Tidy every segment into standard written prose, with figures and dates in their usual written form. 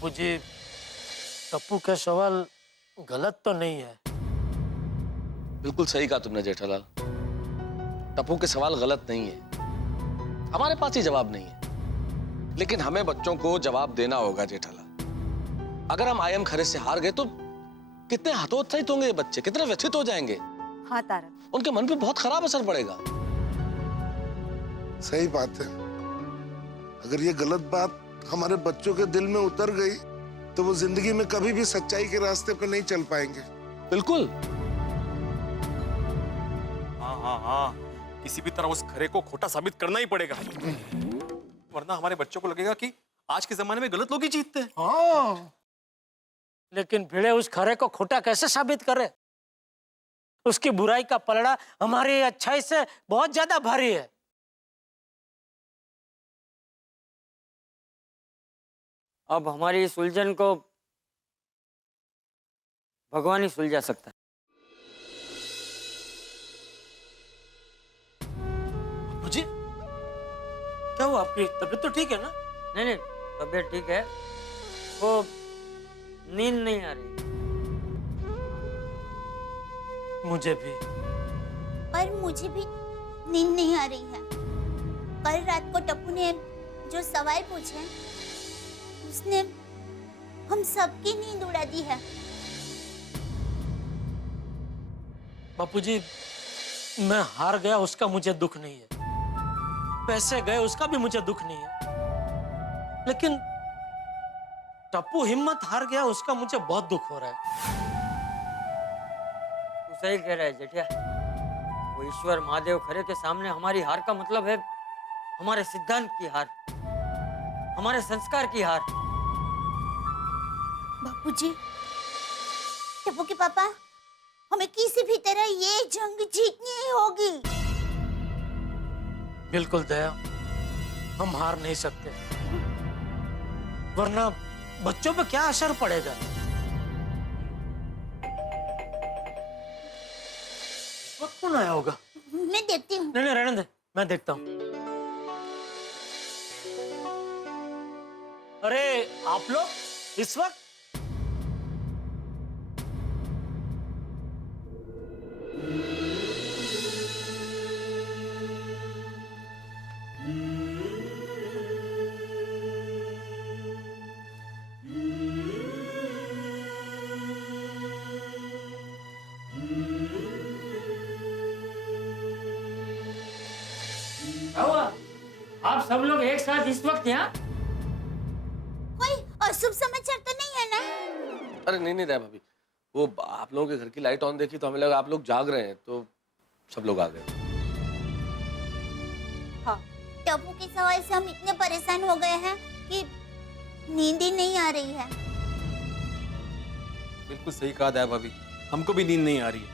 बापूजी, टप्पू का सवाल गलत तो नहीं है? बिल्कुल सही कहा तुमने जेठालाल। टप्पू के सवाल गलत नहीं है, हमारे पास ही जवाब नहीं है, लेकिन हमें बच्चों को जवाब देना होगा जेठालाल। अगर हम आईएम खरे से हार गए तो कितने हतोत्साहित होंगे ये बच्चे, कितने व्यथित हो जाएंगे। हाँ तारक, उनके मन पे बहुत खराब असर पड़ेगा। सही बात है। अगर ये गलत बात हमारे बच्चों के दिल में उतर गई तो वो जिंदगी में कभी भी सच्चाई के रास्ते पे नहीं चल पाएंगे। बिल्कुल। हाँ, किसी भी तरह उस खरे को खोटा साबित करना ही पड़ेगा, वरना हमारे बच्चों को लगेगा कि आज के जमाने में गलत लोग ही जीतते हैं। हाँ। लेकिन भिड़े उस खरे को खोटा कैसे साबित करे? उसकी बुराई का पलड़ा हमारी अच्छाई से बहुत ज्यादा भारी है। अब हमारी इस उलझन को भगवान ही सुलझा सकता है। मुझे क्या हुआ? आपकी तबीयत तो ठीक है ना? नहीं, तबीयत ठीक है, वो नींद नहीं आ रही। मुझे भी। पर मुझे भी नींद नहीं आ रही है। कल रात को टप्पू ने जो सवाल पूछे उसने हम सबकी नींद उड़ा दी है। बापूजी, मैं हार गया उसका मुझे दुख नहीं है, पैसे गए उसका भी मुझे दुख नहीं है, लेकिन टप्पू हिम्मत हार गया उसका मुझे बहुत दुख हो रहा है। तू सही कह रहा है जेठिया। वो ईश्वर महादेव खरे के सामने हमारी हार का मतलब है हमारे सिद्धांत की हार, हमारे संस्कार की हार। बापूजी, टप्पू के पापा, हमें किसी भी तरह ये जंग जीतनी ही होगी। बिल्कुल दया, हम हार नहीं सकते, वरना बच्चों पे क्या असर पड़ेगा? वक्त कौन आया होगा? मैं देखती हूँ। नहीं, रहने दे, मैं देखता हूँ। अरे आप लोग इस वक्त? आप सब लोग एक साथ इस वक्त यहाँ? कोई अशुभ समाचार तो नहीं है ना? अरे नहीं दया भाभी, वो आप लोगों के घर की लाइट ऑन देखी तो हमें लगा आप लोग जाग रहे हैं, तो सब लोग आ गए। हाँ, टप्पू के सवाल से हम इतने परेशान हो गए हैं कि नींद ही नहीं आ रही है। बिल्कुल सही कहा दया भाभी, हमको भी नींद नहीं आ रही है।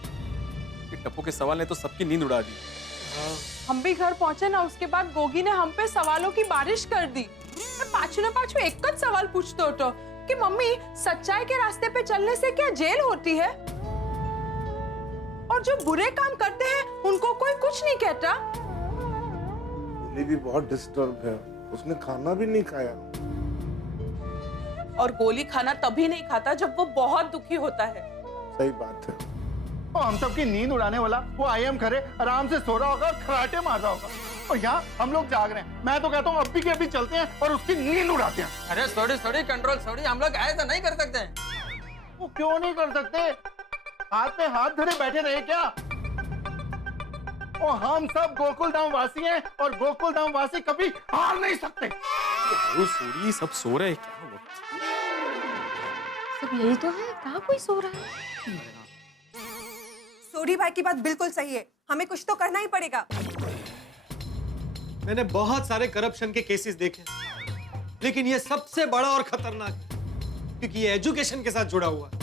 कि टप्पू के सवाल ने तो सबकी नींद उड़ा दी। हम भी घर पहुंचे ना, उसके बाद गोगी ने हम पे सवालों की बारिश कर दी। मैं पाछू न पाछू एक ही सवाल पूछते होतो कि मम्मी, सच्चाई के रास्ते पे चलने से क्या जेल होती है? और जो बुरे काम करते हैं उनको कोई कुछ नहीं कहता? गोली भी बहुत डिस्टर्ब है, उसने खाना भी नहीं खाया। और गोली खाना तभी नहीं खाता जब वो बहुत दुखी होता है। सही बात है। और हम सबकी नींद उड़ाने वाला वो आईएम खरे आराम से सो रहा होगा और खराटे मार रहा होगा, और यहाँ हम लोग जाग रहे हैं। मैं तो कहता हूँ अभी के अभी चलते हैं और उसकी नींद उड़ाते हैं। अरे थोड़ी कंट्रोल, हम लोग ऐसा नहीं कर सकते हैं। वो क्यों नहीं कर सकते? हाथ में हाथ धरे बैठे रहे क्या? और हम सब गोकुल धाम वासी हैं और गोकुल धाम वासी कभी हार नहीं सकते। सोरी, सब सो रहे हैं क्या? वो सब यही तो है, कहाँ कोई सो रहा है? सोरी भाई की बात बिल्कुल सही है, हमें कुछ तो करना ही पड़ेगा। मैंने बहुत सारे करप्शन के केसेस देखे, लेकिन ये सबसे बड़ा और खतरनाक है क्योंकि ये एजुकेशन के साथ जुड़ा हुआ है।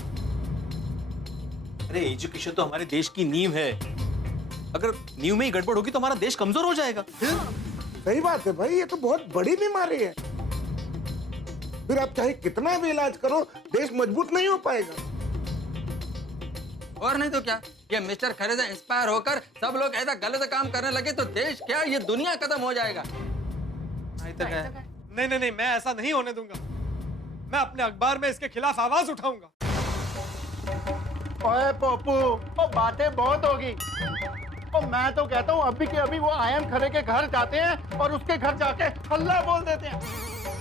अरे एजुकेशन तो हमारे देश की नींव है, अगर नींव में ही गड़बड़ होगी तो हमारा देश कमजोर हो जाएगा। सही बात है भाई, ये तो बहुत बड़ी बीमारी है। फिर आप चाहे कितना भी इलाज करो, देश मजबूत नहीं हो पाएगा। और नहीं तो क्या, ये मिस्टर खरे से इंस्पायर होकर सब लोग ऐसा गलत काम करने लगे तो देश क्या, ये दुनिया खत्म हो जाएगा। नहीं, मैं ऐसा नहीं होने दूंगा। मैं अपने अखबार में इसके खिलाफ आवाज उठाऊंगा। ओए पप्पू, वो बातें बहुत होगी। और मैं तो कहता हूँ अभी के अभी वो आयम खरे के घर जाते हैं और उसके घर जाके हल्ला बोल देते हैं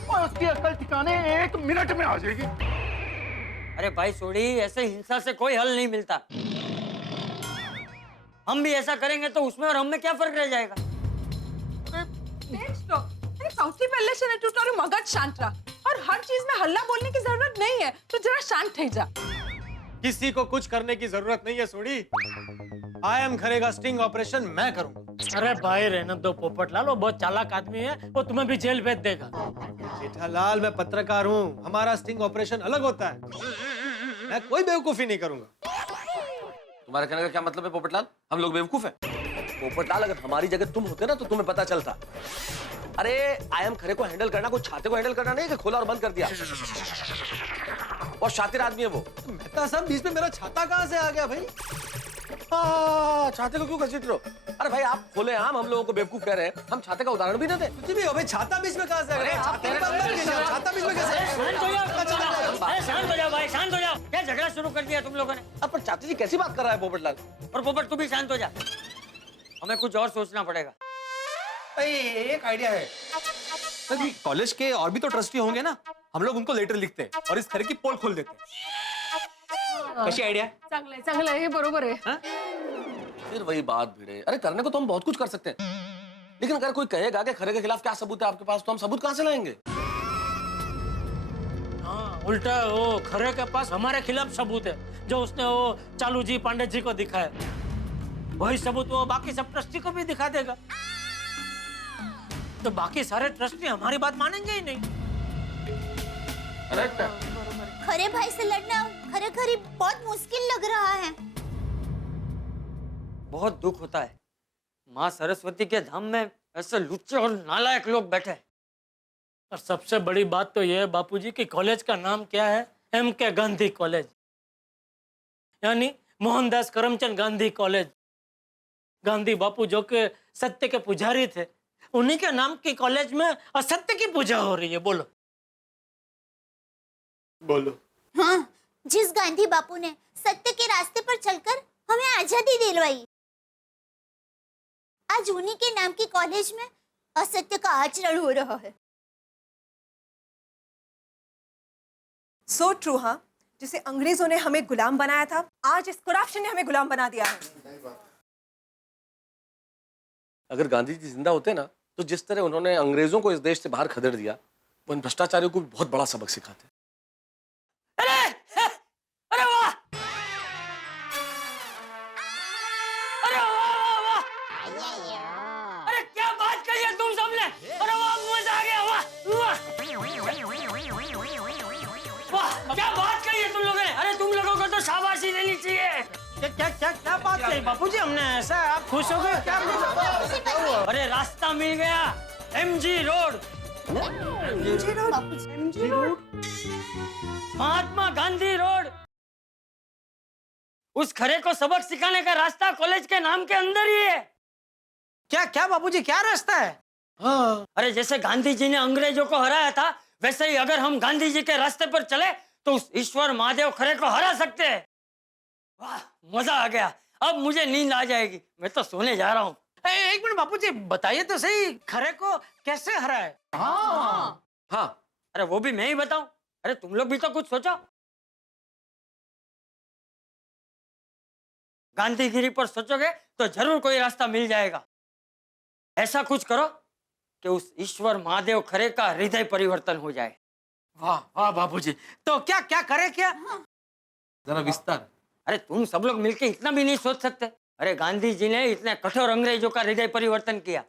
और उसकी अक्ल ठिकाने 1 मिनट में आ जाएगी। अरे भाई सोढ़ी, ऐसे हिंसा से कोई हल नहीं मिलता। हम भी ऐसा करेंगे तो उसमें और हम में क्या फर्क रह जाएगा? સૌથી પહેલે છે ને તું તારું મગજ શાંત રાખ और हर चीज में हल्ला बोलने की जरूरत नहीं है, तो जरा शांत થઈ जा। किसी को कुछ करने की जरूरत नहीं है सोढ़ी। आयम खरे का स्टिंग ऑपरेशन मैं करूंगा। अरे भाई रहने दो पोपटलाल, वो बहुत चालाक आदमी है, वो तुम्हें भी जेल भेज देगा। जेठालाल, मैं पत्रकार हूँ, हमारा स्टिंग ऑपरेशन अलग होता है। मैं कोई बेवकूफी नहीं करूंगा। तुम्हारे कहने का क्या मतलब है पोपटलाल? हम लोग बेवकूफ हैं? पोपटलाल, अगर हमारी जगह तुम होते ना तो तुम्हें पता चलता। अरे आयम खरे को हैंडल करना कोई छाते को हैंडल करना नहीं कि खोला और बंद कर दिया। और शातिर आदमी है वो। मेहता साहब, बीच में मेरा छाता कहाँ से आ गया भाई? छाते को क्यों घसीट रहे हो? अरे भाई आप खोले आम हम लोगों को बेवकूफ कह रहे हैं, हम छाते का उदाहरण भी ना दे। कुछ भी हो भाई, छाता बीच में कहाँ से आ गया? छाते को अंदर कीजिए, छाता बीच में कैसे? शांत हो जाओ, अरे शांत हो जाओ भाई, शांत हो जाओ। क्या झगड़ा शुरू कर दिया तुम लोगों ने? अब पर चाचा जी कैसी बात कर रहा है पोपटलाल? और पोपट तू भी शांत हो जा, हमें कुछ और सोचना पड़ेगा। एक आइडिया है। कॉलेज के और भी तो ट्रस्टी होंगे ना, हम लोग उनको लेटर लिखते हैं और इस खरे की पोल खोल देते हैं। कैसी आइडिया? चांगलं आहे, चांगलं आहे, हे बरोबर आहे। फिर वही बात भिड़े। अरे करने को तो हम बहुत कुछ कर सकते हैं, लेकिन अगर कोई कहेगा कि खरे के खिलाफ क्या सबूत है आपके पास, तो हम सबूत कहां से लाएंगे? हाँ, उल्टा वो खरे के पास हमारे खिलाफ सबूत है, जो उसने वो चालू जी पांडे जी को दिखाया। वही सबूत वो बाकी सब ट्रस्टी को भी दिखा देगा, तो बाकी सारे ट्रस्टी हमारी बात मानेंगे ही नहीं। खरे भाई से लड़ना खरे बहुत मुश्किल लग रहा है। बहुत दुख होता है, माँ सरस्वती के धाम में ऐसे लुच्चे और नालायक लोग बैठे हैं। और सबसे बड़ी बात तो यह है बापूजी कि कॉलेज का नाम क्या है? M.K. गांधी कॉलेज, यानी मोहनदास करमचंद गांधी कॉलेज। गांधी बापू जो के सत्य के पुजारी थे, उन्हीं के नाम की कॉलेज में असत्य की पूजा हो रही है। बोलो बोलो। हाँ, जिस गांधी बापू ने सत्य के रास्ते पर चलकर हमें आजादी दिलवाई, आज उन्हीं के नाम की कॉलेज में असत्य का आचरण हो रहा है। So true. हाँ, जिसे अंग्रेजों ने हमें गुलाम बनाया था, आज इस करप्शन ने हमें गुलाम बना दिया है। अगर गांधी जी जिंदा होते ना, तो जिस तरह उन्होंने अंग्रेजों को इस देश से बाहर खदेड़ दिया, वो इन भ्रष्टाचारियों को भी बहुत बड़ा सबक सिखाते। अरे वाह, अरे वाह वाह वाह, अरे क्या बात कही है तुम सबने। अरे वाह, मजा आ गया। वाह वाह, क्या बात कही है तुम लोगों ने। अरे तुम लोगों को तो शाबाशी देनी चाहिए। क्या बात कही बापूजी हमने? ऐसा आप खुश हो गए क्या? अरे रास्ता मिल गया, MG road. Mahatma Gandhi road. उस खरे को सबक सिखाने का रास्ता कॉलेज के नाम के अंदर ही है। क्या बापूजी, क्या रास्ता है? हाँ। अरे जैसे गांधी जी ने अंग्रेजों को हराया था, वैसे ही अगर हम गांधी जी के रास्ते पर चले तो उस ईश्वर महादेव खरे को हरा सकते हैं। वाह, मजा आ गया। अब मुझे नींद आ जाएगी, मैं तो सोने जा रहा हूँ। एक मिनट बापूजी, बताइए तो सही, खरे को कैसे हराए? हाँ, अरे वो भी मैं ही बताऊं? अरे तुम लोग भी तो कुछ सोचो। गांधीगिरी पर सोचोगे तो जरूर कोई रास्ता मिल जाएगा। ऐसा कुछ करो कि उस ईश्वर महादेव खरे का हृदय परिवर्तन हो जाए। वाह वाह बापूजी, तो क्या करे क्या? जरा विस्तार। अरे तुम सब लोग मिलके इतना भी नहीं सोच सकते? अरे गांधी जी ने इतने कठोर अंग्रेजों का हृदय परिवर्तन किया,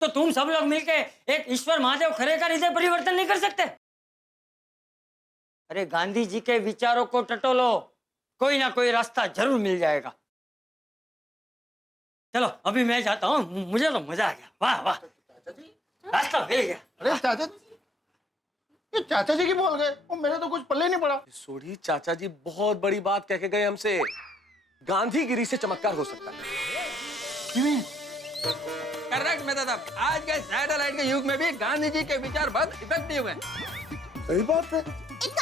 तो तुम सब लोग मिलके एक ईश्वर महादेव खरे का हृदय परिवर्तन नहीं कर सकते? अरे गांधी जी के विचारों को टटोलो, कोई ना कोई रास्ता जरूर मिल जाएगा। चलो अभी मैं जाता हूँ, मुझे तो मजा आ गया। वाह वाह, रास्ता मिल गया। अरे चाचा जी, ये चाचा जी की बोल गए, वो मेरे तो कुछ पल्ले नहीं पड़ा। सोढ़ी, चाचा जी बहुत बड़ी बात कह के गए हमसे। गांधीगिरी से चमत्कार हो सकता है। करेक्ट मेहता साहब, आज के सैटेलाइट के युग में भी गांधी जी के विचार बहुत इफेक्टिव हैं। सही बात है।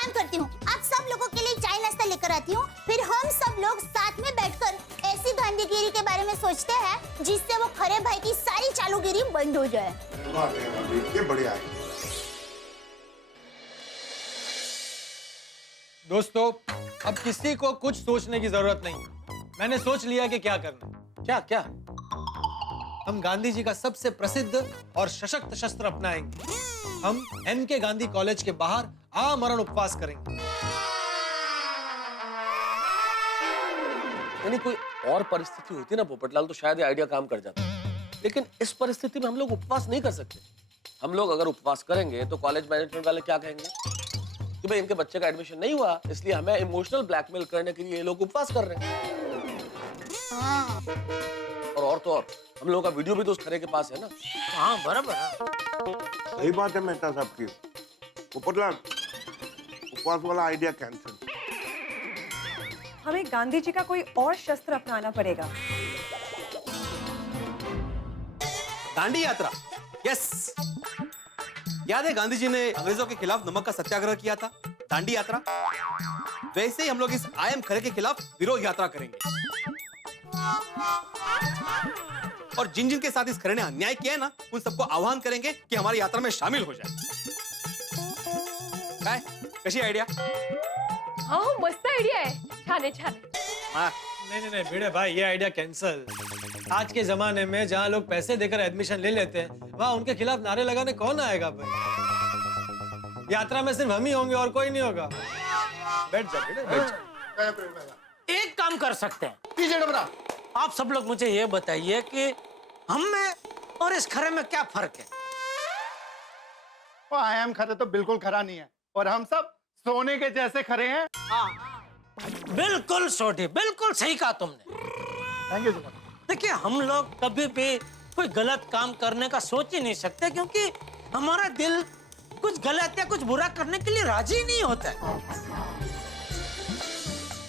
काम करती हूँ, आप सब लोगों के लिए चाय नाश्ता लेकर आती हूँ, फिर हम सब लोग साथ में बैठकर ऐसी गांधीगिरी के बारे में सोचते हैं जिससे वो खरे भाई की सारी चालूगिरी बंद हो जाए। ये बढ़िया है। दोस्तों, अब किसी को कुछ सोचने की जरूरत नहीं। मैंने सोच लिया कि क्या करना। क्या क्या? हम गांधी जी का सबसे प्रसिद्ध और सशक्त शस्त्र अपनाएंगे। हम MK गांधी कॉलेज के बाहर आमरण उपवास करेंगे। यानी कोई और परिस्थिति होती ना पोपटलाल, तो शायद ये आइडिया काम कर जाता, लेकिन इस परिस्थिति में हम लोग उपवास नहीं कर सकते। हम लोग अगर उपवास करेंगे तो कॉलेज मैनेजमेंट वाले क्या कहेंगे कि भाई इनके बच्चे का एडमिशन नहीं हुआ, इसलिए हमें इमोशनल ब्लैकमेल करने के लिए ये लोग उपवास कर रहे हैं। और तो और हम लोगों का वीडियो भी तो उस खरे के पास है ना। हाँ बराबर है। सही बात है मेहता साहब की। पोपटलाल, उपवास वाला आइडिया कैंसिल। हमें गांधी जी का कोई और शस्त्र अपनाना पड़ेगा। दांडी यात्रा, यस। याद है गांधी जी ने अंग्रेजों के खिलाफ नमक का सत्याग्रह किया था, दांडी यात्रा। वैसे ही हम लोग इस आयम खरे के खिलाफ विरोध यात्रा करेंगे। और जिन जिन के साथ इस खरे ने अन्याय किया है ना, उन सबको आह्वान करेंगे कि हमारी यात्रा में शामिल हो जाए। काय? कशी आइडिया? हाँ मस्त आयडिया आहे, छान आहे छान आहे. हाँ, नहीं भिड़े भाई, ये आइडिया कैंसिल। आज के जमाने में जहाँ लोग पैसे देकर एडमिशन ले लेते हैं, वहाँ उनके खिलाफ नारे लगाने कौन आएगा भाई? यात्रा में सिर्फ हम ही होंगे और कोई नहीं होगा। बैठ जा बेटे, बैठ जा। एक काम कर सकते हैं, कीजिए डबरा। आप सब लोग मुझे ये बताइए कि हम में और इस खरे में क्या फर्क है? वो आयम खरे तो बिल्कुल खरा नहीं है, और हम सब सोने के जैसे खरे हैं। बिल्कुल सोढ़ी, बिल्कुल सही कहा तुमने। Thank you so much. देखिए, हम लोग कभी भी कोई गलत काम करने का सोच ही नहीं सकते, क्योंकि हमारा दिल कुछ गलत या कुछ बुरा करने के लिए राजी नहीं होता है।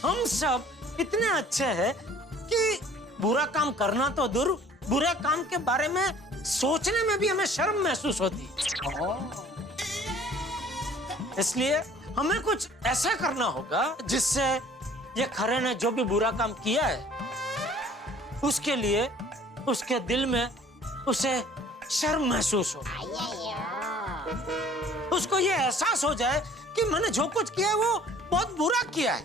हम सब इतने अच्छे हैं कि बुरा काम करना तो दूर, बुरे काम के बारे में सोचने में भी हमें शर्म महसूस होती है। इसलिए हमें कुछ ऐसा करना होगा जिससे ये खरे ने जो भी बुरा काम किया है, उसके लिए उसके दिल में उसे शर्म महसूस हो, उसको ये एहसास हो जाए कि मैंने जो कुछ किया है वो बहुत बुरा किया है।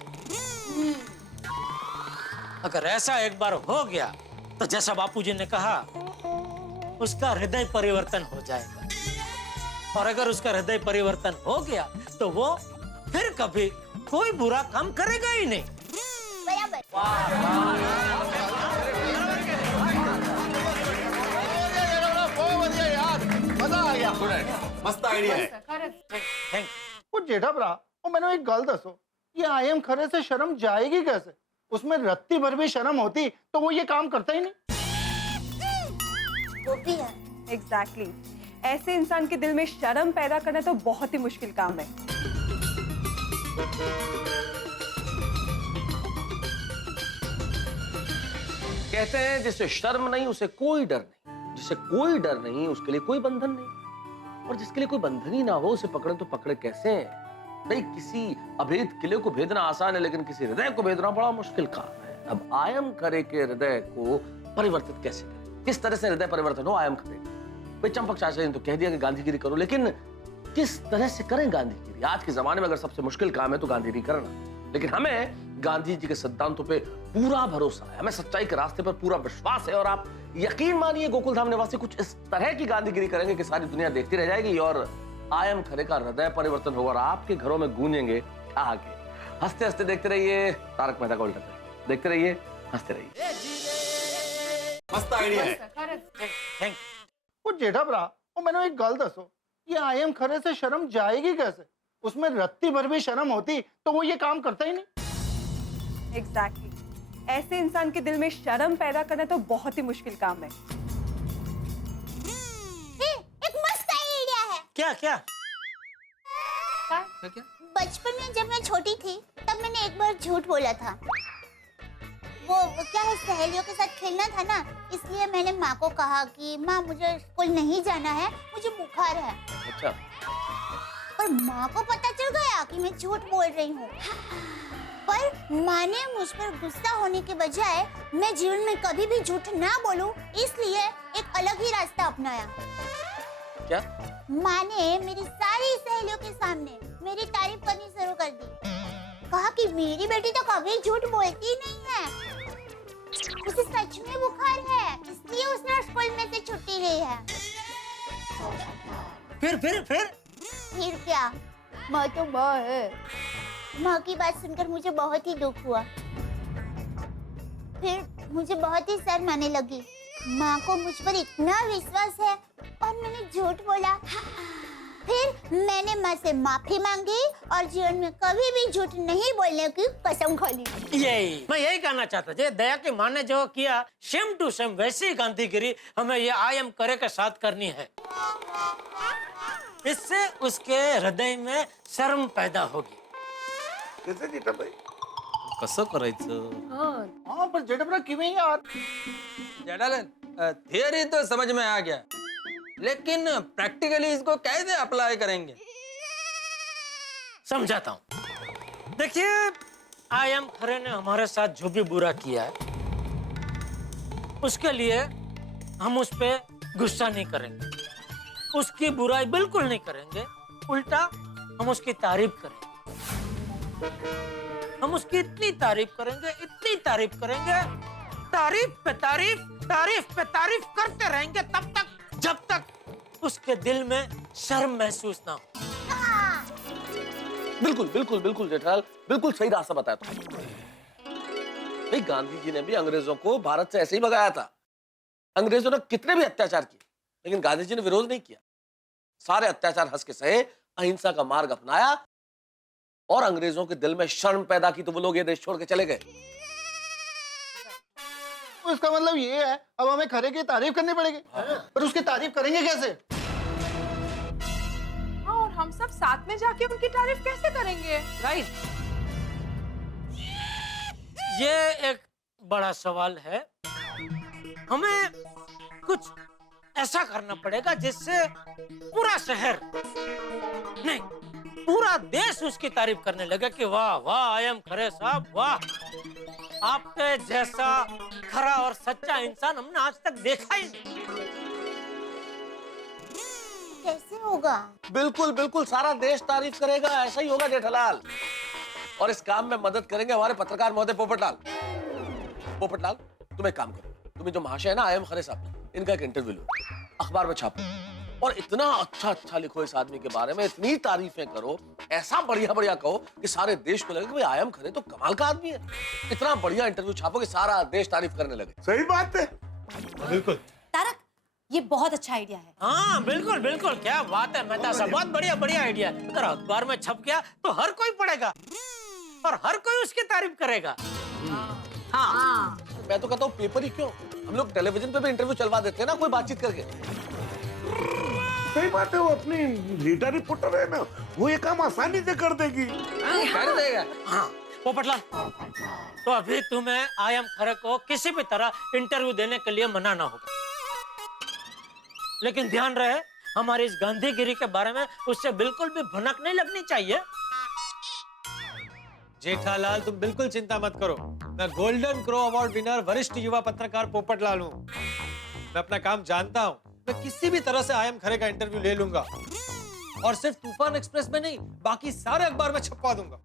अगर ऐसा एक बार हो गया तो जैसा बापूजी ने कहा, उसका हृदय परिवर्तन हो जाएगा। और अगर उसका हृदय परिवर्तन हो गया तो वो फिर कभी कोई बुरा काम करेगा ही नहीं। मजा आ गया। मस्त आइडिया है। थैंक वो जेठा भरा, वो मैंने एक गल दसो, ये आयम खरे से शर्म जाएगी कैसे? उसमें रत्ती भर भी शर्म होती तो वो ये काम करता ही नहीं। वो भी है। एग्जैक्टली। ऐसे इंसान के दिल में शर्म पैदा करना तो बहुत ही मुश्किल काम है। कहते हैं जिसे शर्म नहीं उसे कोई डर नहीं, जिसे कोई डर नहीं उसके लिए कोई बंधन नहीं, और जिसके लिए कोई बंधन ही ना हो उसे पकड़े तो पकड़े कैसे? नहीं, किसी अभेद किले को भेदना आसान है, लेकिन किसी हृदय को भेदना बड़ा मुश्किल काम है। अब आयम खरे के हृदय को परिवर्तित कैसे करें? किस तरह से हृदय परिवर्तन हो आयम खरे? भाई चंपक चाचा ने तो कह दिया कि गांधीगिरी करो, लेकिन किस तरह से करें गांधीगिरी? आज के जमाने में अगर सबसे मुश्किल काम है तो गांधीगिरी करना, लेकिन हमें गांधी जी के सिद्धांतों पे पूरा भरोसा है, हमें सच्चाई के रास्ते पर पूरा विश्वास है, और आप यकीन मानिए गोकुलधाम निवासी कुछ इस तरह की गांधीगिरी करेंगे कि सारी दुनिया देखती रह जाएगी, और आयम खरे का हृदय परिवर्तन होगा और आपके घरों में गूंजेंगे आगे। हंसते हंसते देखते रहिए तारक मेहता का उल्टा चश्मा, देखते रहिए, हंसते रहिए। मस्त आइडिया है। थैंक वो जेठा भरा, वो मैंने एक गल दसो, ये आयम खरे से शर्म जाएगी कैसे? उसमें रत्ती भर भी शर्म होती तो वो ये काम करता ही नहीं। एग्जैक्टली। ऐसे इंसान के दिल में शर्म पैदा करना तो बहुत ही मुश्किल काम है। एक मस्त आइडिया है। क्या क्या? बचपन में जब मैं छोटी थी तब मैंने एक बार झूठ बोला था। वो क्या है, सहेलियों के साथ खेलना था ना, इसलिए मैंने माँ को कहा कि माँ मुझे स्कूल नहीं जाना है, मुझे बुखार है। अच्छा। पर माँ को पता चल गया कि मैं झूठ बोल रही हूँ। पर माँ ने मुझ पर गुस्सा होने के बजाय मैं जीवन में कभी भी झूठ ना बोलूं, इसलिए एक अलग ही रास्ता अपनाया। क्या? माँ ने मेरी सारी सहेलियों के सामने मेरी तारीफ करनी शुरू कर दी। कहा कि मेरी बेटी तो कभी झूठ बोलती नहीं है, उसे सच में बुखार है, इसलिए उसने स्कूल में से छुट्टी ली है। फिर क्या, माँ तो माँ है। माँ की बात सुनकर मुझे बहुत ही दुख हुआ। फिर मुझे बहुत ही शर्म आने लगी। माँ को मुझ पर इतना विश्वास है और मैंने झूठ बोला। फिर मैंने माँ से माफी मांगी और जीवन में कभी भी झूठ नहीं बोलने की कसम खा ली। मैं यही कहना चाहता था, दया की माँ ने जो किया सेम टू सेम वैसी ही गांधीगिरी हमें ये आई एम करे के साथ करनी है। इससे उसके हृदय में शर्म पैदा होगी। कैसे जेठा भाई? कसं करायचं? हाँ पर जेठापरा किवें यार? जेठालाल, थियरी तो समझ में आ गया, लेकिन प्रैक्टिकली इसको कैसे अप्लाई करेंगे? समझाता हूँ। देखिए, आई एम खरे ने हमारे साथ जो भी बुरा किया है उसके लिए हम उस पे गुस्सा नहीं करेंगे, उसकी बुराई बिल्कुल नहीं करेंगे, उल्टा हम उसकी तारीफ करेंगे। हम उसकी इतनी तारीफ करेंगे, इतनी तारीफ करेंगे, तारीफ पे तारीफ, तारीफ पे तारीफ करते रहेंगे तब तक जब तक उसके दिल में शर्म महसूस ना हो। बिल्कुल बिल्कुल बिल्कुल जेठालाल, बिल्कुल सही रास्ता बताया तुमने। भाई गांधी जी ने भी अंग्रेजों को भारत से ऐसे ही भगाया था। अंग्रेजों ने कितने भी अत्याचार किए, लेकिन गांधी जी ने विरोध नहीं किया। सारे अत्याचार हंस के सहे, अहिंसा का मार्ग अपनाया और अंग्रेजों के दिल में शर्म पैदा की तो वो लोग ये देश छोड़ के चले गए। इसका मतलब ये है अब हमें खरे की तारीफ करनी पड़ेगी। पर उसकी तारीफ करेंगे कैसे? हाँ, और हम सब साथ में जाके उनकी तारीफ कैसे करेंगे? राइट, ये एक बड़ा सवाल है। हमें कुछ ऐसा करना पड़ेगा जिससे पूरा शहर नहीं, पूरा देश उसकी तारीफ करने लगे कि वाह वाह आई एम खरे साहब, वाह, आपके जैसा खरा और सच्चा इंसान हमने आज तक देखा ही नहीं। कैसे होगा? बिल्कुल बिल्कुल सारा देश तारीफ करेगा, ऐसा ही होगा जेठालाल। और इस काम में मदद करेंगे हमारे पत्रकार महोदय पोपटलाल। पोपटलाल, तुम एक काम करो, तुम्हें जो महाशय है ना आई एम खरे साहब, इनका एक इंटरव्यू लो, अखबार में छापो और इतना अच्छा अच्छा लिखो इस आदमी के बारे में, इतनी तारीफें करो, ऐसा बढ़िया बढ़िया कहो कि सारे देश को लगे कि भाई आई एम खरे तो कमाल का आदमी है। इतना बढ़िया इंटरव्यू छापो कि सारा देश तारीफ करने लगे। सही बात है। बिल्कुल तारक, ये बहुत अच्छा आइडिया है। हाँ बिल्कुल बिल्कुल, क्या बात है मेहता साहब, बहुत बढ़िया बढ़िया आइडिया। अगर अखबार में छप गया तो हर कोई पढ़ेगा और हर कोई उसकी तारीफ करेगा। हाँ, मैं तो कहता हूँ पेपर ही क्यों, हम लोग टेलीविजन पे भी इंटरव्यू चलवा देते हैं ना, कोई बातचीत करके। सही बात है, वो अपनी रीटा रिपोर्टर है ना, वो ये काम आसानी से कर देगी। कर देगा। हाँ पोपटलाल, तो अभी तुम्हें आई एम खरे को किसी भी तरह इंटरव्यू देने के लिए मना ना होगा, लेकिन ध्यान रहे हमारी इस गांधीगिरी के बारे में उससे बिल्कुल भी भनक नहीं लगनी चाहिए। जेठालाल, तुम बिल्कुल चिंता मत करो, मैं गोल्डन क्रो अवार्ड विनर वरिष्ठ युवा पत्रकार पोपटलाल हूँ। मैं अपना काम जानता हूँ, मैं किसी भी तरह से आई एम खरे का इंटरव्यू ले लूंगा और सिर्फ तूफान एक्सप्रेस में नहीं, बाकी सारे अखबार में छपवा दूंगा।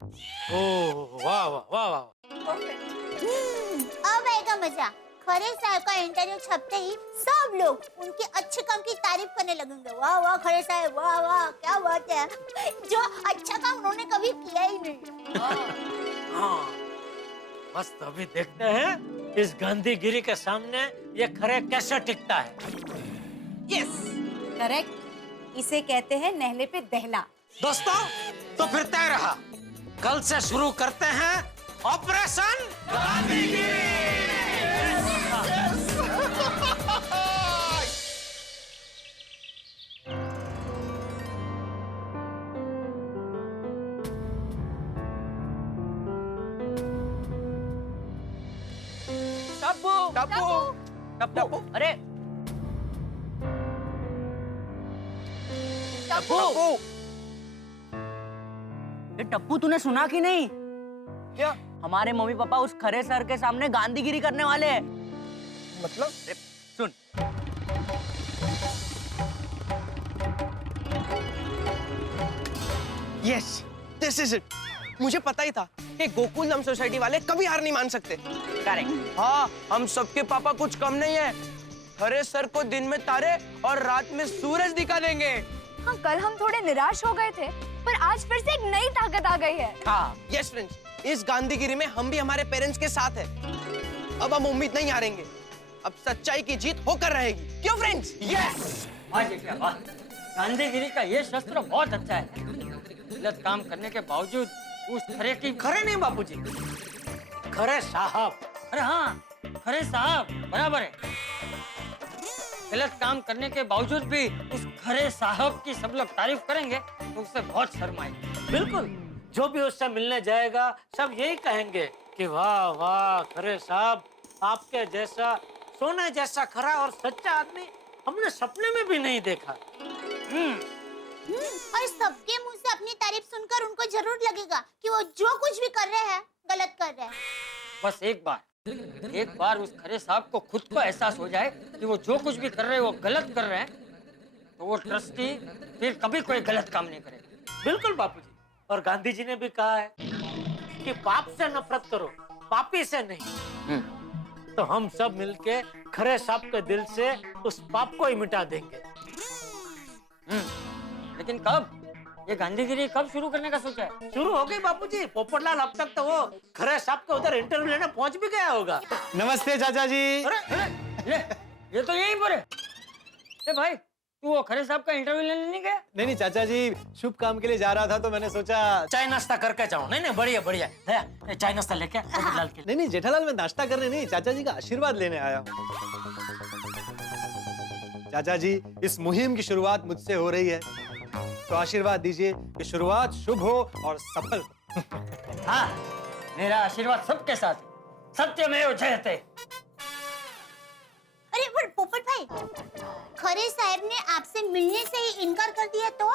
ओह वाह वाह वाह वाह, अब आएगा मजा। खरे साहब का इंटरव्यू छपते ही सब लोग उनके अच्छे काम की तारीफ करने लगेंगे। वाह वाह खरे साहब, वाह वाह, क्या बात है, जो अच्छा काम उन्होंने कभी किया ही नहीं। हाँ बस तो अभी देखते हैं इस गांधीगिरी के सामने ये खरे कैसे टिकता है। यस, करेक्ट, इसे कहते हैं नहले पे दहला। दोस्तों, तो फिर तय रहा, कल से शुरू करते हैं ऑपरेशन गांधीगिरी। टप्पू टप्पू टप्पू, अरे टप्पू ये टप्पू तूने सुना कि नहीं? क्या? हमारे मम्मी पापा उस खरे सर के सामने गांधीगिरी करने वाले हैं। मतलब? सुन। Yes, this is it. मुझे पता ही था कि गोकुलधाम सोसाइटी वाले कभी हार नहीं मान सकते। करेक्ट। हाँ, हम सबके पापा कुछ कम नहीं है। हरे सर को दिन में तारे और रात में सूरज दिखा देंगे। हाँ, कल हम थोड़े निराश हो गए थे, पर आज फिर से एक नई ताकत आ गई है। हाँ, यस फ्रेंड्स, इस गांधीगिरी में हम भी हमारे पेरेंट्स के साथ हैं। अब हम उम्मीद नहीं हारेंगे। अब सच्चाई की जीत होकर रहेगी। क्यों फ्रेंड्स? यस। वाह, गांधीगिरी का ये शस्त्र बहुत अच्छा है। गलत काम करने के बावजूद उस खरे की खरे नहीं बापूजी, खरे साहब। अरे हाँ, खरे साहब बराबर है। गलत काम करने के बावजूद भी उस खरे साहब की सब लोग तारीफ करेंगे तो उससे बहुत शर्म आएगी। बिल्कुल, जो भी उससे मिलने जाएगा सब यही कहेंगे कि वाह वाह खरे साहब, आपके जैसा सोने जैसा खरा और सच्चा आदमी हमने सपने में भी नहीं देखा। और सबके मुंह से अपनी तारीफ सुनकर उनको जरूर लगेगा कि वो जो कुछ भी कर रहे हैं गलत कर रहे हैं। बस एक बार उस खरे साहब को खुद को एहसास हो जाए कि वो जो कुछ भी कर रहे हैं वो गलत कर रहे हैं, तो वो ट्रस्टी फिर कभी कोई गलत काम नहीं करेगा। बिल्कुल बापूजी, और गांधी जी ने भी कहा है कि पाप से नफरत करो, पापी से नहीं। तो हम सब मिलके खरे साहब के दिल से उस पाप को ही मिटा देंगे। लेकिन कब? ये गांधीगिरी कब शुरू करने का सोचा है? शुरू हो गई बापूजी। पोपटलाल अब तक तो वो खरे साहब के उधर इंटरव्यू लेने पहुंच भी गया होगा। नमस्ते चाचा जी। अरे ये तो यहीं पर है। ए भाई, तू वो खरे साहब का इंटरव्यू लेने नहीं गया? नहीं चाचा जी, शुभ काम के लिए जा रहा था तो मैंने सोचा चाय नाश्ता करके जाऊं। नहीं बढ़िया बढ़िया है, चाय नाश्ता लेके पोपटलाल के लिए। नहीं जेठालाल, मैं नाश्ता करने नहीं, चाचा जी का आशीर्वाद लेने आया हूँ। चाचा जी, इस मुहिम की शुरुआत मुझसे हो रही है, तो आशीर्वाद दीजिए कि शुरुआत शुभ हो और सफल हो। हाँ, मेरा आशीर्वाद सबके साथ है। सत्यमेव जयते। अरे पर पोपट भाई, खरे साहब ने आपसे मिलने से ही इनकार कर दिया तो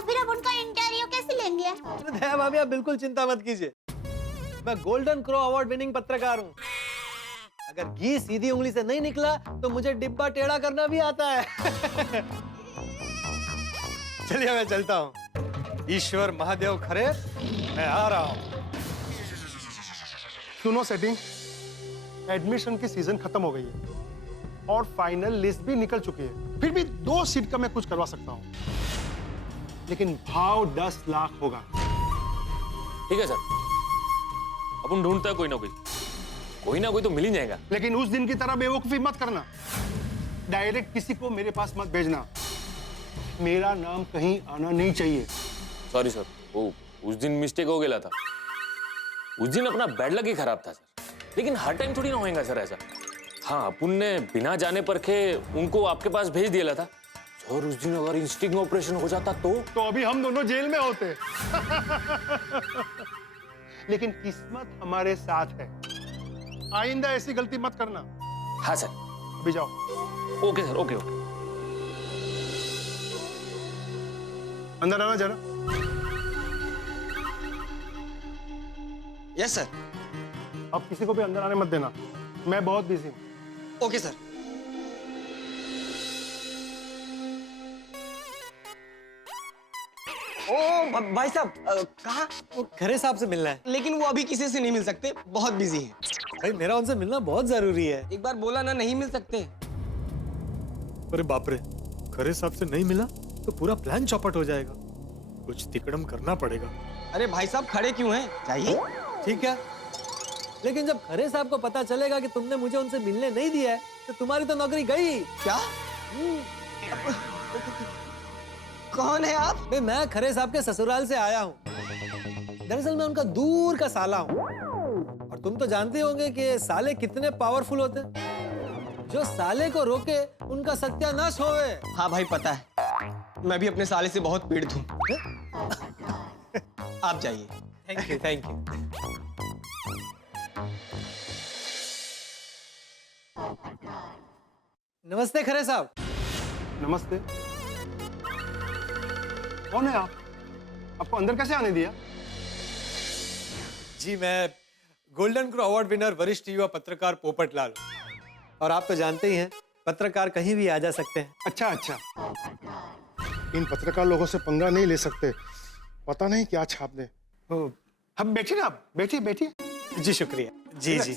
फिर अब उनका इंटरव्यू कैसे लेंगे? दया भाभी, आप बिल्कुल चिंता मत कीजिए। मैं गोल्डन क्रो अवार्ड विनिंग पत्रकार हूँ। अगर घी सीधी उंगली से नहीं निकला तो मुझे डिब्बा टेढ़ा करना भी आता है। चलिए मैं चलता हूँ। ईश्वर महादेव खरे, मैं आ रहा हूँ। सुनो सेटिंग, एडमिशन की सीजन खत्म हो गई है और फाइनल लिस्ट भी निकल चुकी है। फिर भी 2 सीट का मैं कुछ करवा सकता हूँ, लेकिन भाव 10 लाख होगा। ठीक है सर, अपन ढूंढते हैं कोई ना कोई तो मिल ही जाएगा। लेकिन उस दिन की तरह बेवकूफी मत करना। डायरेक्ट किसी को मेरे पास मत भेजना। मेरा नाम कहीं आना नहीं चाहिए। सॉरी सर, वो उस दिन मिस्टेक हो गया था। उस दिन अपना बैड लक ही खराब था सर, लेकिन हर टाइम थोड़ी ना होएगा सर ऐसा। हाँ, अपन ने बिना जाने परखे उनको आपके पास भेज दिया था सर। उस दिन अगर इंस्टिंग ऑपरेशन हो जाता तो अभी हम दोनों जेल में होते। लेकिन किस्मत हमारे साथ है। आइंदा ऐसी गलती मत करना। हाँ सर। अभी जाओ। Okay sir, okay. अंदर आना जरा। Yes sir. अब किसी को भी अंदर आने मत देना, मैं बहुत बिजी हूँ। Okay sir. ओ भाई साहब, कहाँ? वो खरे साहब से मिलना है। लेकिन वो अभी किसी से नहीं मिल सकते, बहुत बिजी हैं। भाई मेरा उनसे मिलना बहुत जरूरी है। एक बार बोला ना, नहीं मिल सकते। अरे बाप रे, खरे साहब से नहीं मिला तो पूरा प्लान चौपट हो जाएगा। कुछ तिकड़म करना पड़ेगा। अरे भाई साहब, खड़े क्यों हैं? जाइए। ठीक है, लेकिन जब खरे साहब को पता चलेगा कि तुमने मुझे उनसे मिलने नहीं दिया है तो तुम्हारी तो नौकरी गई। क्या? कौन है आप? मैं खरे साहब के ससुराल से आया हूँ। दरअसल मैं उनका दूर का साला हूँ, और तुम तो जानते होंगे कि साले कितने पावरफुल होते हैं। जो साले को रोके उनका सत्यानाश होवे। हाँ भाई, पता है। मैं भी अपने साले से बहुत पीड़ित हूँ। आप जाइए। Thank you, thank you. नमस्ते खरे साहब। नमस्ते। कौन है आप? आपको अंदर कैसे आने दिया? जी मैं गोल्डन क्रो अवार्ड विनर वरिष्ठ युवा पत्रकार पोपट लाल, और आप तो जानते ही हैं पत्रकार कहीं भी आ जा सकते हैं। अच्छा अच्छा, इन पत्रकार लोगों से पंगा नहीं ले सकते, पता नहीं क्या छाप दे। हम बैठिए ना, आप बैठिए बैठिए। जी शुक्रिया। जी जी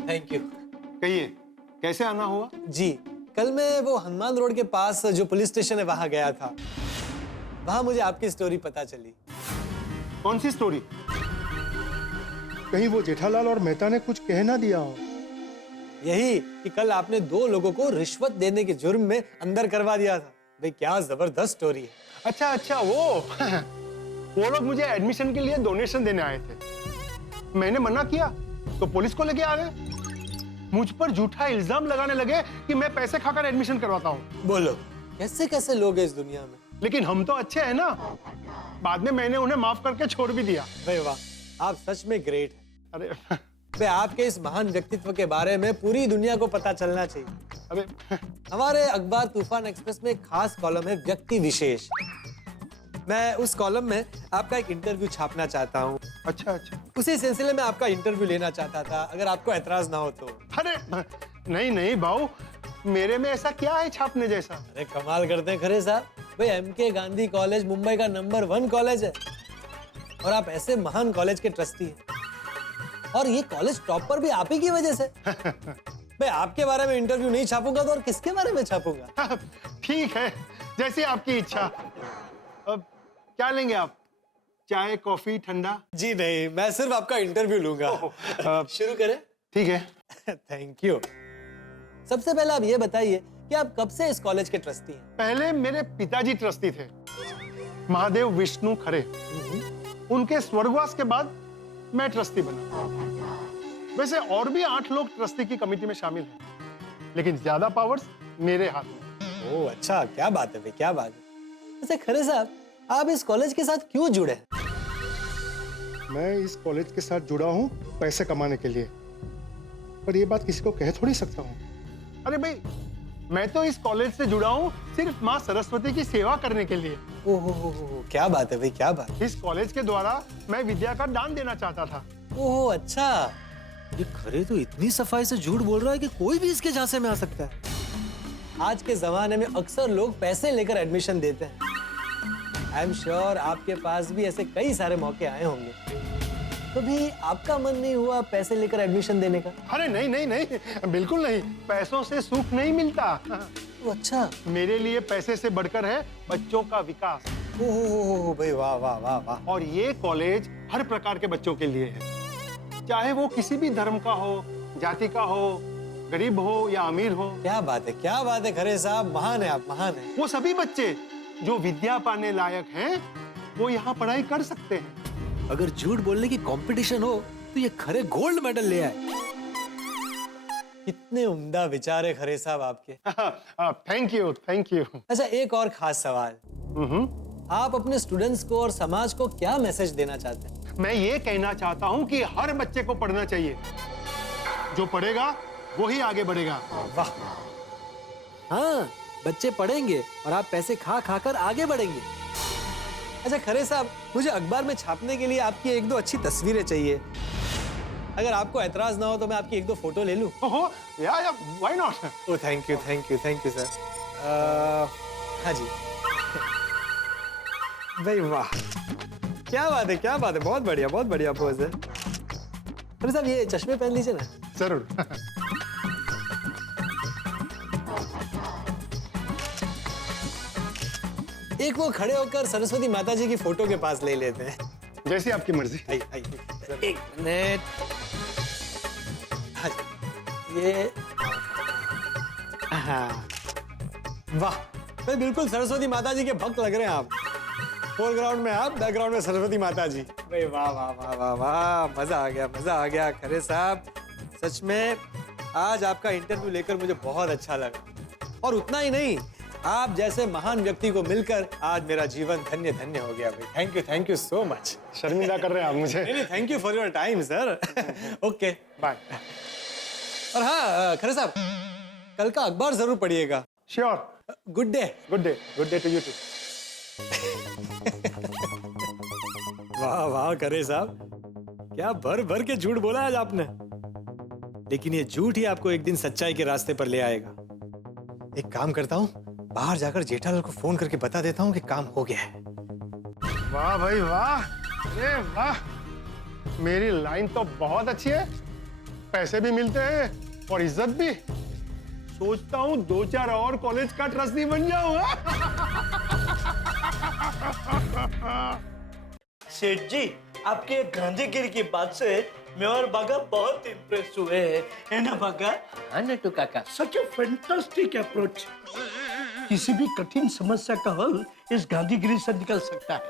थैंक यू। कहिए कैसे आना हुआ? जी कल मैं वो हनुमान रोड के पास जो पुलिस स्टेशन है वहां गया था, वहां मुझे आपकी स्टोरी पता चली। कौन सी स्टोरी? कहीं वो जेठालाल और मेहता ने कुछ कह ना दिया हो? यही कि कल आपने 2 लोगों को रिश्वत देने के जुर्म में अंदर करवा दिया था। भाई क्या जबरदस्त स्टोरी है। अच्छा अच्छा, वो लोग मुझे एडमिशन के लिए डोनेशन देने आए थे, मैंने मना किया तो पुलिस को लेके आ गए। मुझ पर झूठा इल्जाम लगाने लगे कि मैं पैसे खाकर एडमिशन करवाता हूँ। बोलो कैसे कैसे लोग हैं इस दुनिया में। लेकिन हम तो अच्छे हैं ना, बाद में मैंने उन्हें माफ करके छोड़ भी दिया। भाई वाह, आप सच में ग्रेट हैं। अरे भाई आपके इस महान व्यक्तित्व के बारे में पूरी दुनिया को पता चलना चाहिए। अरे हमारे अखबार तूफान एक्सप्रेस में एक खास कॉलम है व्यक्ति विशेष। मैं उस कॉलम में आपका एक इंटरव्यू छापना चाहता हूँ। अच्छा अच्छा, उसी सिलसिले में आपका इंटरव्यू लेना चाहता था, अगर आपको ऐतराज ना हो तो। अरे नहीं नहीं भाऊ, मेरे में ऐसा क्या है छापने जैसा? अरे कमाल करते हैं खरे साहब, भाई एमके गांधी कॉलेज मुंबई का नंबर 1 कॉलेज है, और आप ऐसे महान कॉलेज के ट्रस्टी हैं, और ये कॉलेज टॉपर भी आप ही की वजह से। भाई आपके बारे में इंटरव्यू नहीं छापूंगा तो और किसके बारे में छापूंगा? ठीक है, जैसी आपकी इच्छा। अब क्या लेंगे आप? चाय, कॉफी, ठंडा? जी नहीं, मैं सिर्फ आपका इंटरव्यू लूंगा। शुरू करें? ठीक है। Thank you. सबसे पहले आप ये बताइए कि आप कब से इस कॉलेज के ट्रस्टी हैं? पहले मेरे पिताजी ट्रस्टी थे, महादेव विष्णु खरे। उनके स्वर्गवास के बाद मैं ट्रस्टी बना। वैसे और भी 8 लोग ट्रस्टी की कमेटी में शामिल हैं, लेकिन ज्यादा पावर्स मेरे हाथ में। ओह अच्छा, क्या बात है भाई, क्या बात है। वैसे खरे साहब, आप इस कॉलेज के साथ क्यों जुड़े? मैं इस कॉलेज के साथ जुड़ा हूँ पैसे कमाने के लिए, पर ये बात किसी को कह थोड़ी सकता हूँ। अरे भाई, मैं तो इस कॉलेज से जुड़ा हूँ सिर्फ माँ सरस्वती की सेवा करने के लिए। ओहो, क्या बात है भाई, क्या बात। इस कॉलेज के द्वारा मैं विद्या का दान देना चाहता था। ओह अच्छा, ये खरे तो इतनी सफाई से झूठ बोल रहा है कि कोई भी इसके झांसे में आ सकता है। आज के जमाने में अक्सर लोग पैसे लेकर एडमिशन देते हैं। आई एम श्योर आपके पास भी ऐसे कई सारे मौके आए होंगे, कभी आपका मन नहीं हुआ पैसे लेकर एडमिशन देने का? अरे नहीं नहीं नहीं, बिल्कुल नहीं, पैसों से सुख नहीं मिलता। अच्छा, मेरे लिए पैसे से बढ़कर है बच्चों का विकास। ओह भाई, वाह वाह वाह वाह। और ये कॉलेज हर प्रकार के बच्चों के लिए है, चाहे वो किसी भी धर्म का हो, जाति का हो, गरीब हो या अमीर हो। क्या बात है, क्या बात है खरे साहब, महान है आप, महान है। वो सभी बच्चे जो विद्या पाने लायक हैं, वो यहाँ पढ़ाई कर सकते हैं। अगर झूठ बोलने की कंपटीशन हो तो ये खरे गोल्ड मेडल ले आए। कितने उम्दा विचार है खरे साहब आपके। Thank you, thank you. अच्छा, एक और खास सवाल, आप अपने स्टूडेंट्स को और समाज को क्या मैसेज देना चाहते हैं? मैं ये कहना चाहता हूँ कि हर बच्चे को पढ़ना चाहिए, जो पढ़ेगा वो ही आगे बढ़ेगा। वाह, हाँ, बच्चे पढ़ेंगे और आप पैसे खा खाकर आगे बढ़ेंगे। अच्छा खरे साहब, मुझे अखबार में छापने के लिए आपकी 1-2 अच्छी तस्वीरें चाहिए। अगर आपको ऐतराज ना हो तो मैं आपकी 1-2 फोटो ले लूं। ओहो, या why not. Oh thank you, thank you, thank you sir. हाँ जी। भाई वाह, क्या बात है, क्या बात है, बहुत बढ़िया, बहुत बढ़िया पोज है। खरे साहब, ये चश्मे पहन लीजिए ना। जरूर। एक वो खड़े होकर सरस्वती माता जी की फोटो के पास ले लेते हैं। जैसी आपकी मर्जी। एक मिनट। हाँ जी, ये हाँ, वाह, मैं बिल्कुल सरस्वती माता जी के भक्त लग रहे हैं आप। फोरग्राउंड में आप, बैकग्राउंड में सरस्वती माता जी। भाई वाह वाह वाह वाह वाह, मजा आ गया, मजा आ गया खरे साहब। सच में आज आपका इंटरव्यू लेकर मुझे बहुत अच्छा लगा, और उतना ही नहीं, आप जैसे महान व्यक्ति को मिलकर आज मेरा जीवन धन्य धन्य हो गया भाई। Thank you so much. शर्मिंदा कर रहे हैं आप मुझे। नहीं, thank you for your time sir. Okay bye. और हाँ खरे साहब, कल का अखबार जरूर पढ़िएगा। Sure. Good day. Good day, good day to you too. वाह वाह करे साहब, क्या भर भर के झूठ बोला आज आपने। लेकिन ये झूठ ही आपको एक दिन सच्चाई के रास्ते पर ले आएगा। एक काम करता हूँ, बाहर जाकर जेठालाल को फोन करके बता देता हूँ कि काम हो गया है। वाह भाई वाह, अरे वाह, मेरी लाइन तो बहुत अच्छी है, पैसे भी मिलते हैं और इज्जत भी। सोचता हूँ 2-4 और कॉलेज का ट्रस्टी बन जाऊंगा। सेठ जी, आपके गांधीगिरी की बात से मैं और बागा बहुत इम्प्रेस हुए हैं, है ना बागा? हाँ नट्टू काका, सच ए फैंटास्टिक अप्रोच। किसी भी कठिन समस्या का हल इस गांधीगिरी से निकल सकता है।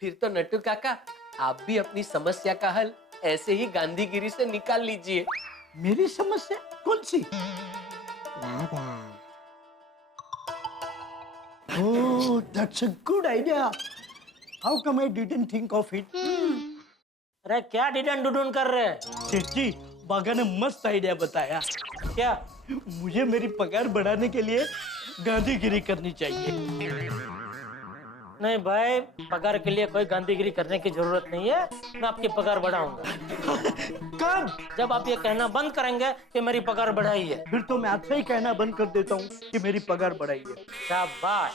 फिर तो नट्टू काका आप भी अपनी समस्या का हल ऐसे ही गांधीगिरी से निकाल लीजिए। मेरी समस्या कौन सी? Oh, that's a good idea. How come I didn't think of it? अरे क्या डिडन डुडन कर रहे हैं? सेठ जी, बागा ने मस्त आइडिया बताया। क्या? मुझे मेरी पगार बढ़ाने के लिए गांधीगिरी करनी चाहिए। नहीं भाई, पगार के लिए कोई गांधीगिरी करने की जरूरत नहीं है। मैं आपकी पगार बढ़ाऊंगा। कब? जब आप ये कहना बंद करेंगे कि मेरी पगार बढ़ाई है। फिर तो मैं आज से ही कहना बंद कर देता हूँ कि मेरी पगार बढ़ाई है। शाबाश।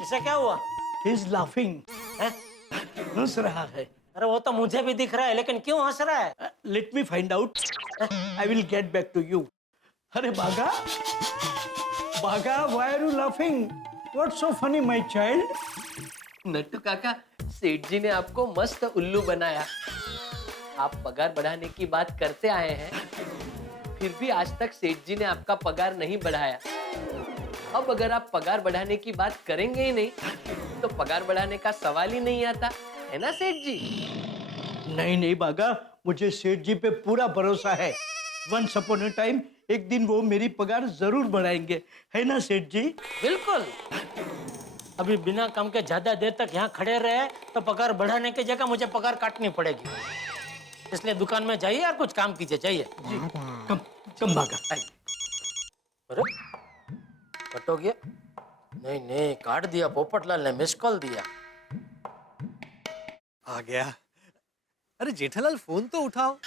इसे क्या हुआ? He is laughing. हंस रहा है। अरे वो तो मुझे भी दिख रहा है, लेकिन क्यों हंस रहा है? Let me find out. I will get back to you. अरे बागा, बागा, why are you laughing? What's so funny, my child? Nattu काका, सेठ जी ने आपको मस्त उल्लू बनाया। आप पगार बढ़ाने की बात करते आए हैं, फिर भी आज तक सेठ जी ने आपका पगार नहीं बढ़ाया। अब अगर आप पगार बढ़ाने की बात करेंगे ही नहीं, तो पगार बढ़ाने का सवाल ही नहीं आता, है ना सेठ जी? नहीं नहीं बागा, मुझे सेठ जी पे पूरा भरोसा है। Once upon a time, एक दिन वो मेरी पगार जरूर बढ़ाएंगे, है ना सेठ जी? बिल्कुल। अभी बिना काम के ज्यादा देर तक यहाँ खड़े रहे तो पगार बढ़ाने की जगह मुझे पगार काटनी पड़ेगी। इसलिए दुकान में जाइए और कुछ काम कीजिए। चाहिए? कम कम बागा। अरे कट हो गया? नहीं नहीं, काट दिया। पोपटलाल ने मिस कॉल दिया। आ गया। अरे जेठालाल फोन तो उठाओ।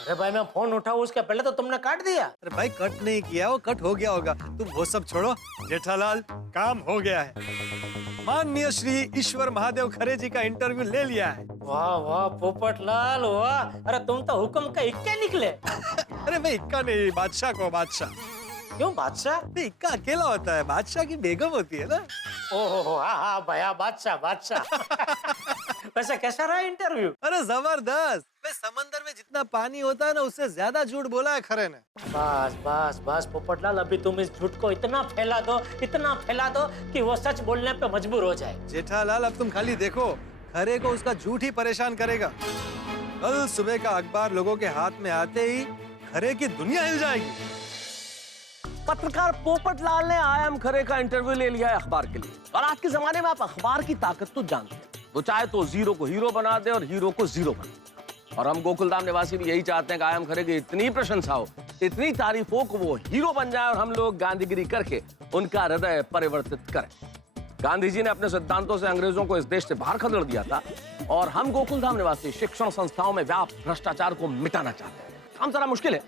अरे भाई, मैं फोन उठाऊं उसके पहले तो तुमने काट दिया। अरे भाई कट नहीं किया, वो कट हो गया होगा। तुम वो सब छोड़ो, जेठालाल काम हो गया है। माननीय श्री ईश्वर महादेव खरे जी का इंटरव्यू ले लिया है। वाह वाह पोपटलाल वाह। अरे तुम तो हुक्म का इक्के निकले। अरे मैं इक्का नहीं, बादशाह को बादशाह। क्यों बादशाह? इक्का अकेला होता है, बादशाह की बेगम होती है ना। ओहो हाँ हाँ भैया, बादशाह बादशाह। वैसे कैसा रहा इंटरव्यू? अरे जबरदस्त। समंदर में जितना पानी होता है ना, उससे ज्यादा झूठ बोला है खरे ने। बस बस बस पोपटलाल, अभी तुम इस झूठ को इतना फैला दो कि वो सच बोलने पे मजबूर हो जाए। जेठालाल अब तुम खाली देखो, खरे को उसका झूठ ही परेशान करेगा। कल सुबह का अखबार लोगों के हाथ में आते ही खरे की दुनिया हिल जाएगी। पत्रकार पोपटलाल ने आयाम खरे का इंटरव्यू ले लिया है अखबार के लिए। और आज के जमाने में आप अखबार की ताकत तो जानते हैं, वो चाहे तो जीरो को हीरो बना दे और हीरो को जीरो बना दे। और हम गोकुलधाम निवासी भी यही चाहते हैं कि आयाम खरे की इतनी प्रशंसा हो, इतनी तारीफ हो कि वो हीरो बन जाए और हम लोग गांधीगिरी करके उनका हृदय परिवर्तित करें। गांधी जी ने अपने सिद्धांतों से अंग्रेजों को इस देश से बाहर खदेड़ दिया था और हम गोकुलधाम निवासी शिक्षण संस्थाओं में व्याप्त भ्रष्टाचार को मिटाना चाहते हैं। काम जरा मुश्किल है,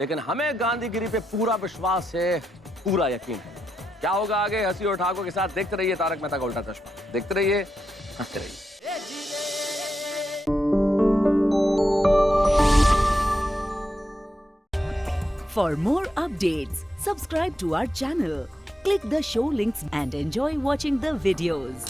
लेकिन हमें गांधीगिरी पे पूरा विश्वास है, पूरा यकीन है। क्या होगा आगे, हंसी और ठाकुर के साथ देखते रहिए तारक मेहता का उल्टा चश्मा। देखते रहिए, हंसते रहिए। For more updates, subscribe to our channel, click the show links and enjoy watching the videos.